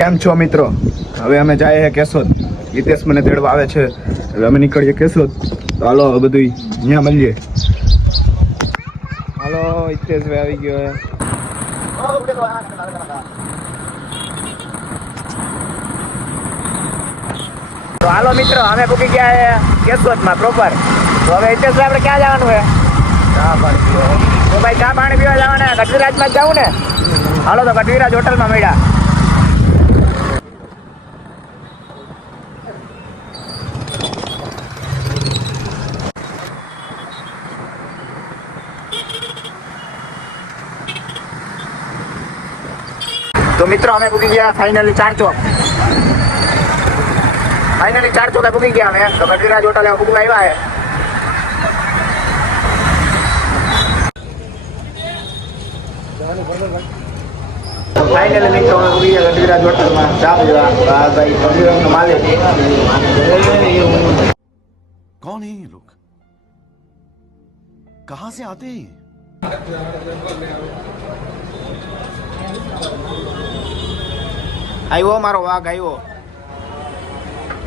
કેમ છો મિત્રો? હવે અમે જાય છે કેશોદ. હિતેશ મને તેડવા આવે છે. હવે અમે નીકળીએ કેશોદ. તો હાલો બધું અહીંયા મળીએ. હાલો હિતેશભાઈ આવી ગયો હે. તો હાલો મિત્રો અમે પૂકી ગયા છે કેશોદમાં પ્રોપર. તો હવે હિતેશભાઈ આપણે ક્યાં જવાનું છે? ચા પાણી પીવા. તો ભાઈ ચા પાણી પીવા જવાના કટવીરાજમાં જ જવું ને? હાલો તો કટવીરાજ હોટલમાં મળ્યા. તો મિત્રો અમે પૂકી ગયા ફાઇનલી ચાર ચોક. ફાઇનલી ચાર ચોકે પૂકી ગયા અમે. તો કટવીરાજ હોટલે પૂકવા આવ્યા છે. ફાઇનલી મિત્રો અમે પૂકી ગયા કટવીરાજ હોટલમાં ચા પીવા. આ ભાઈ કટવીરાજનો માલિક. कौन है ये लोग? कहां से आते हैं? આવ્યો મારો વાઘ આવ્યો.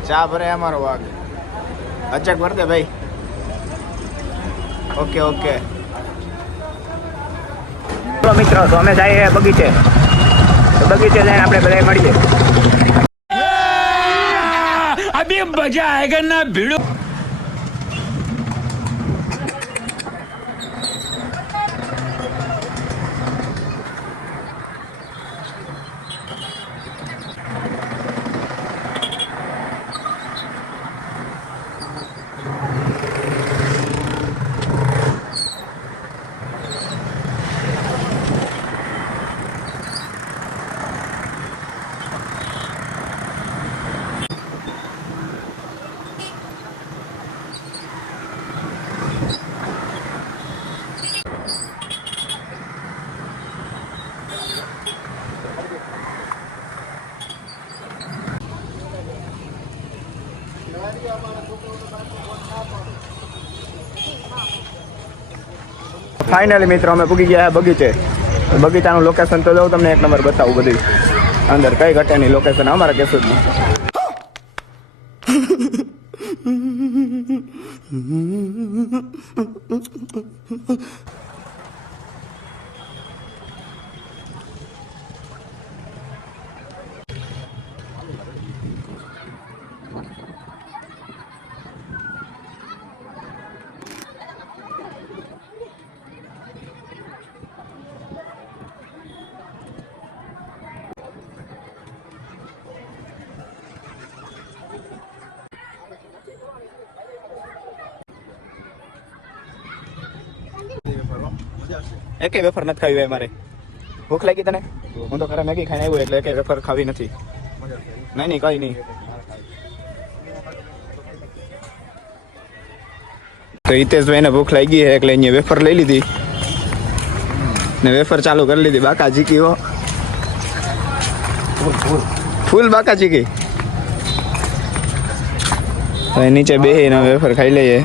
ચા ભરે અમારો વાઘ. અચક ભર દે ભાઈ. ઓકે ઓકે મિત્રો તો અમે જઈએ બગીચે. તો બગીચે જઈને આપણે બધા મળીએ. अभी मजा आएगा ना भिड़ो. ફાઇનલી મિત્રો અમે પૂગી ગયા બગીચે. બગીચાનું લોકેશન તો જાઉં તમને એક નંબર બતાવું બધું. અંદર કઈ ઘટે નહીં લોકેશન અમારા કેશોદમાં. એકે વેફર નથી ખાવી મારે. ભૂખ લાગી તને? હું તો ખરા મેગી ખાઈને આવ્યો એટલે એકે વેફર ખાવી નથી. નહીં કઈ નહીં. તો હિતેશભાઈને ભૂખ લાગી છે એટલે અહીંયા વેફર લઈ લીધી ને વેફર ચાલુ કરી લીધી. બાકા ચીકી હો, ફૂલ બાકા ચીકી. નીચે બેહીને વેફર ખાઈ લઈએ.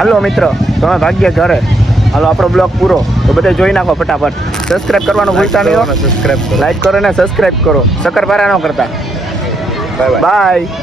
હાલો મિત્રો તમે ભાગ્ય ઘરે. હાલો આપણો બ્લોગ પૂરો. તો બધે જોઈ નાખો ફટાફટ. સબસ્ક્રાઇબ કરવાનું ભૂલતા નહીં. સબસ્ક્રાઇબ લાઈક કરો ને સબસ્ક્રાઇબ કરો. શક્કરપારા ન કરતા. બાય.